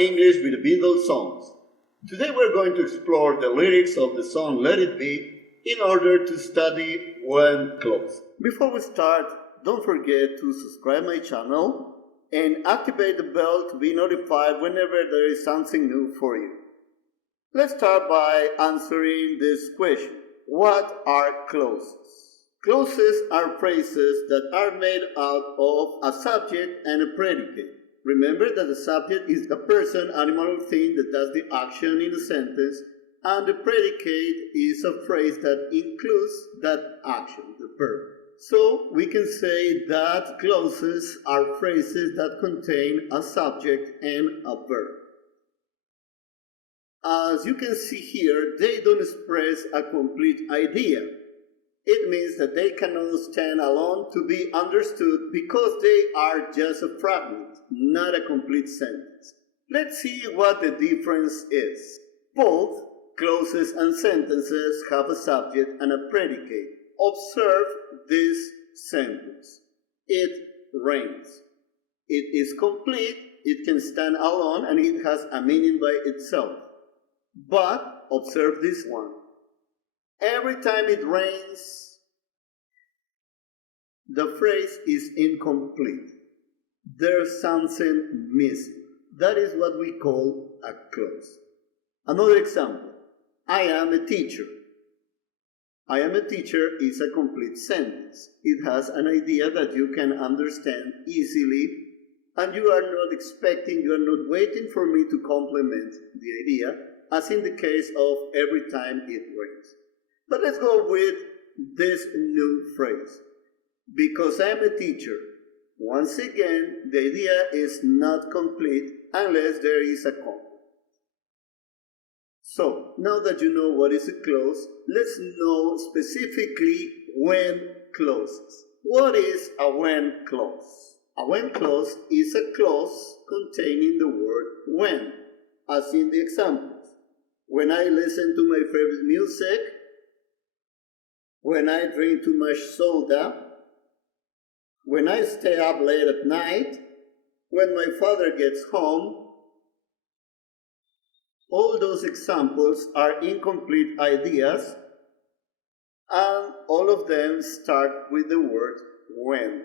English with the Beatles songs. Today we're going to explore the lyrics of the song Let It Be in order to study when close. Before we start, don't forget to subscribe my channel and activate the bell to be notified whenever there is something new for you. Let's start by answering this question. What are clauses? Clauses are phrases that are made out of a subject and a predicate. Remember that the subject is the person, animal, or thing that does the action in a sentence, and the predicate is a phrase that includes that action, the verb. So we can say that clauses are phrases that contain a subject and a verb. As you can see here, they don't express a complete idea. It means that they cannot stand alone to be understood because they are just a fragment, not a complete sentence. Let's see what the difference is. Both clauses and sentences have a subject and a predicate. Observe this sentence. It rains. It is complete, it can stand alone, and it has a meaning by itself. But observe this one. Every time it rains, the phrase is incomplete. There's something missing. That is what we call a clause. Another example. I am a teacher. I am a teacher is a complete sentence. It has an idea that you can understand easily, and you are not waiting for me to complement the idea, as in the case of every time it rains. But let's go with this new phrase. Because I'm a teacher. Once again, the idea is not complete unless there is a comma. So, now that you know what is a clause, let's know specifically when clauses. What is a when clause? A when clause is a clause containing the word when, as in the examples. When I listen to my favorite music, when I drink too much soda, when I stay up late at night, when my father gets home. All those examples are incomplete ideas, and all of them start with the word when.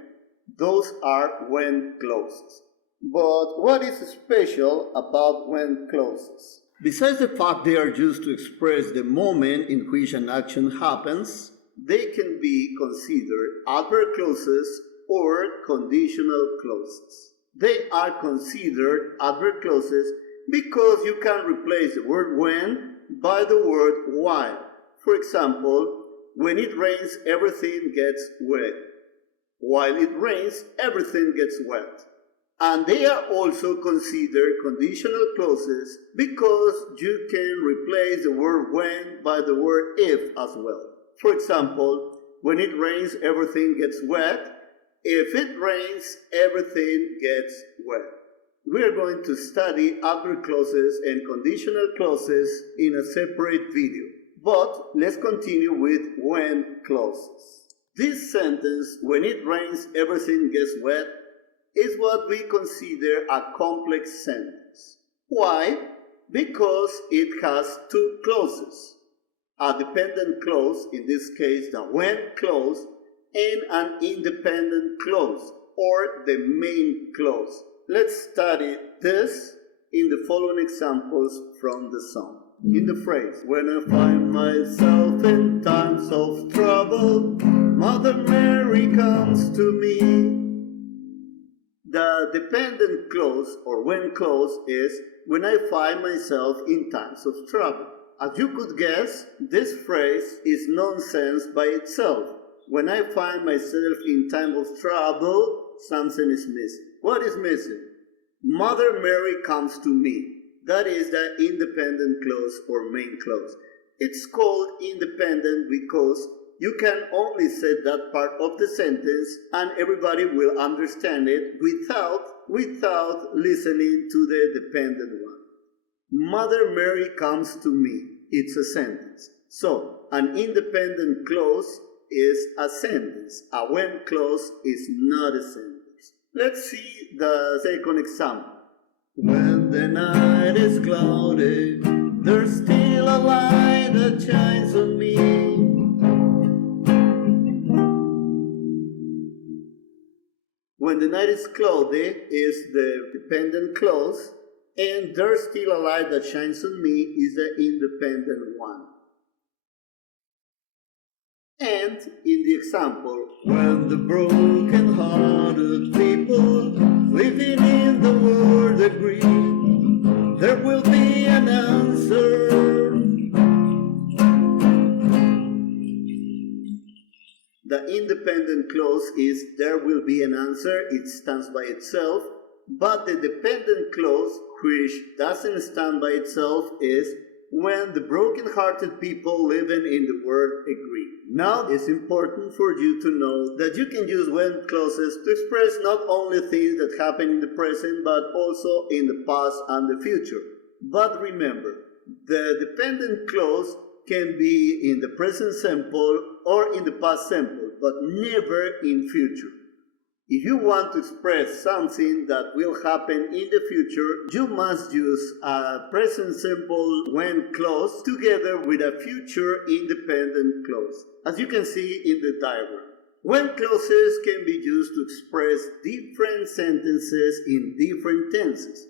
Those are when clauses. But what is special about when clauses? Besides the fact they are used to express the moment in which an action happens, they can be considered adverb clauses or conditional clauses. They are considered adverb clauses because you can replace the word when by the word while. For example, when it rains, everything gets wet. While it rains, everything gets wet. And they are also considered conditional clauses because you can replace the word when by the word if as well. For example, when it rains, everything gets wet. If it rains, everything gets wet. We are going to study adverb clauses and conditional clauses in a separate video. But let's continue with when clauses. This sentence, when it rains, everything gets wet, is what we consider a complex sentence. Why? Because it has two clauses. A dependent clause, in this case the when clause, and an independent clause, or the main clause. Let's study this in the following examples from the song. In the phrase, when I find myself in times of trouble, Mother Mary comes to me. The dependent clause or when clause is when I find myself in times of trouble. As you could guess, this phrase is nonsense by itself. When I find myself in time of trouble, something is missing. What is missing? Mother Mary comes to me. That is the independent clause or main clause. It's called independent because you can only say that part of the sentence and everybody will understand it without listening to the dependent one. Mother Mary comes to me. It's a sentence. So, an independent clause is a sentence. A when clause is not a sentence. Let's see the second example. When the night is cloudy, there's still a light that shines on me. When the night is cloudy is the dependent clause, and there's still a light that shines on me is the independent one. And in the example, when the broken-hearted people living in the world agree, there will be an answer. The independent clause is there will be an answer, it stands by itself, but the dependent clause, which doesn't stand by itself, is when the broken-hearted people living in the world agree. Now it's important for you to know that you can use when clauses to express not only things that happen in the present but also in the past and the future. But remember, the dependent clause can be in the present simple or in the past simple, but never in future. If you want to express something that will happen in the future, you must use a present simple when clause together with a future independent clause, as you can see in the diagram. When clauses can be used to express different sentences in different tenses.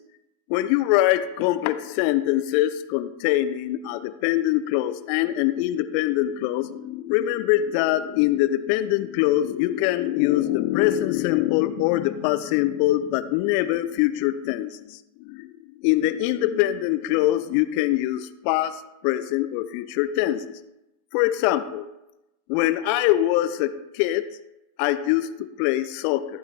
When you write complex sentences containing a dependent clause and an independent clause, remember that in the dependent clause you can use the present simple or the past simple but never future tenses. In the independent clause you can use past, present or future tenses. For example, when I was a kid, I used to play soccer.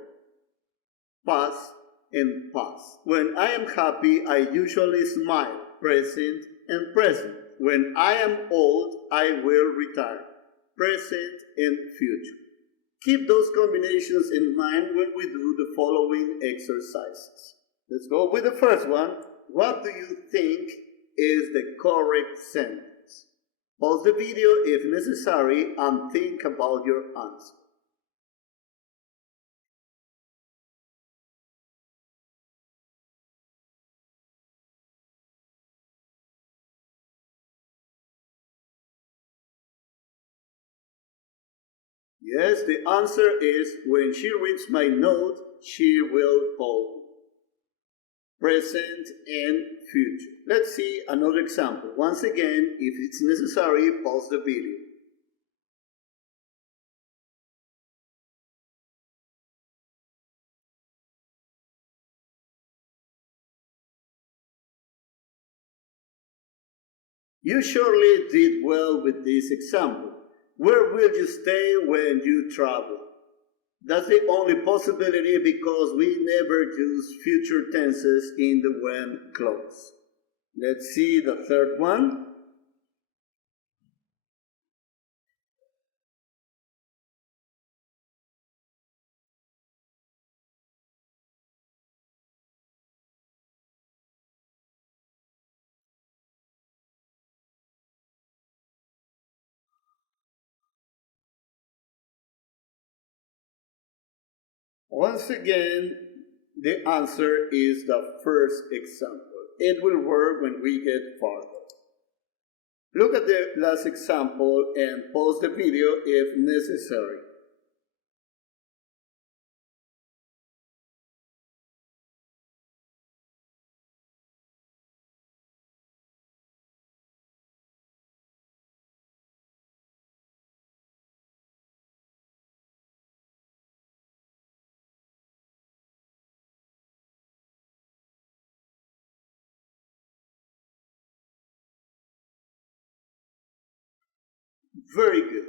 Past and past. When I am happy, I usually smile. Present and present. When I am old, I will retire. Present and future. Keep those combinations in mind when we do the following exercises. Let's go with the first one. What do you think is the correct sentence? Pause the video if necessary and think about your answer. Yes, the answer is when she reads my note, she will call me. Present and future. Let's see another example. Once again, if it's necessary, pause the video. You surely did well with this example. Where will you stay when you travel? That's the only possibility because we never use future tenses in the when clause. Let's see the third one. Once again, the answer is the first example. It will work when we get farther. Look at the last example and pause the video if necessary. Very good.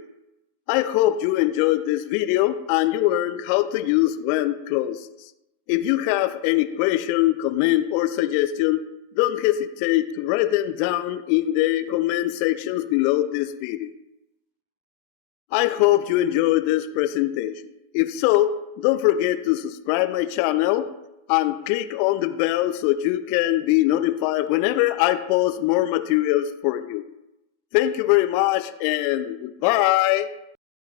I hope you enjoyed this video and you learned how to use when clauses. If you have any question, comment or suggestion, don't hesitate to write them down in the comment sections below this video. I hope you enjoyed this presentation. If so, don't forget to subscribe my channel and click on the bell so you can be notified whenever I post more materials for you. Thank you very much and goodbye.